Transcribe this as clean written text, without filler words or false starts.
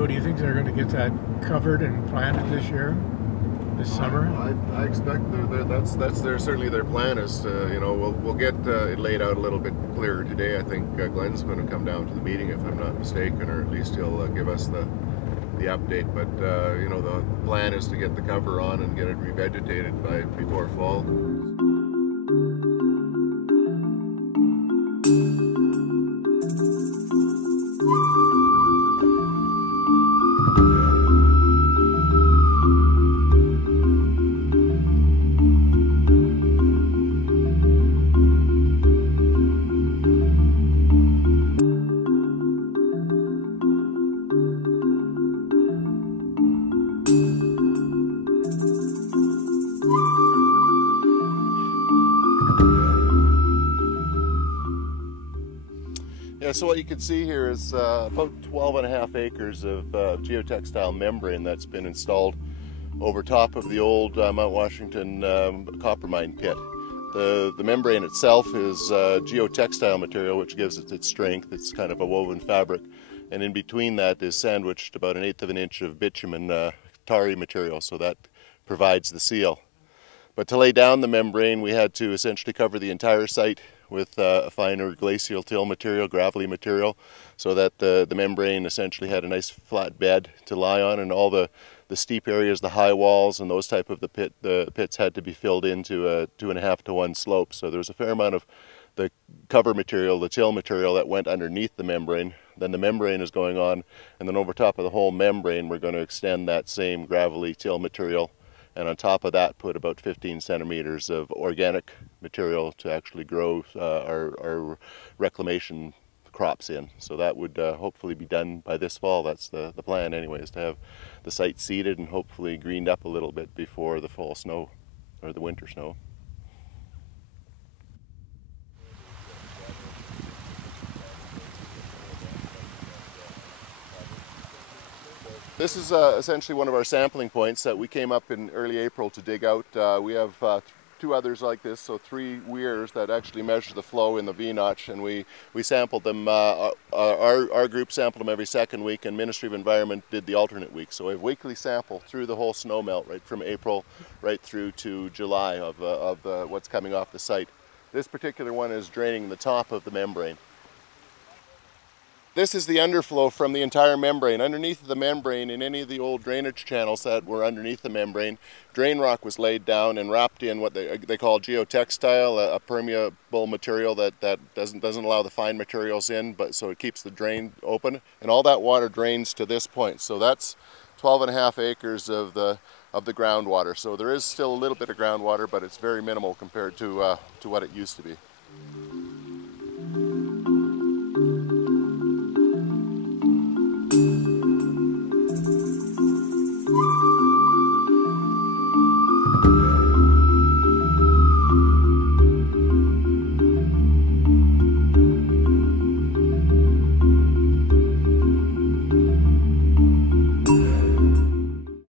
So do you think they're going to get that covered and planted this year, this summer? I expect that's certainly their plan is to, you know, we'll get it laid out a little bit clearer today. I think Glenn's going to come down to the meeting if I'm not mistaken, or at least he'll give us the update. But you know, the plan is to get the cover on and get it revegetated before fall. Yeah, so what you can see here is about 12.5 acres of geotextile membrane that's been installed over top of the old Mount Washington copper mine pit. The membrane itself is geotextile material, which gives it its strength. It's kind of a woven fabric, and in between that is sandwiched about 1/8 of an inch of bitumen tarry material, so that provides the seal. But to lay down the membrane, we had to essentially cover the entire site with a finer glacial till material, gravelly material, so that the membrane essentially had a nice flat bed to lie on, and all the steep areas, the high walls and those type of the pits had to be filled into a 2.5 to 1 slope. So there was a fair amount of the cover material, the till material that went underneath the membrane. Then the membrane is going on, and then over top of the whole membrane we're going to extend that same gravelly till material, and on top of that put about 15 centimeters of organic material to actually grow our reclamation crops in. So that would hopefully be done by this fall. That's the plan anyway, is to have the site seeded and hopefully greened up a little bit before the fall snow or the winter snow. This is essentially one of our sampling points that we came up in early April to dig out. We have 2 others like this, so 3 weirs that actually measure the flow in the V-notch, and we sampled them. Our group sampled them every second week, and Ministry of Environment did the alternate week. So we have weekly sample through the whole snow melt, right from April right through to July of what's coming off the site. This particular one is draining the top of the membrane. This is the underflow from the entire membrane. Underneath the membrane, in any of the old drainage channels that were underneath the membrane, drain rock was laid down and wrapped in what they call geotextile, a permeable material that doesn't allow the fine materials in, but so it keeps the drain open, and all that water drains to this point. So that's 12.5 acres of the groundwater. So there is still a little bit of groundwater, but it's very minimal compared to what it used to be.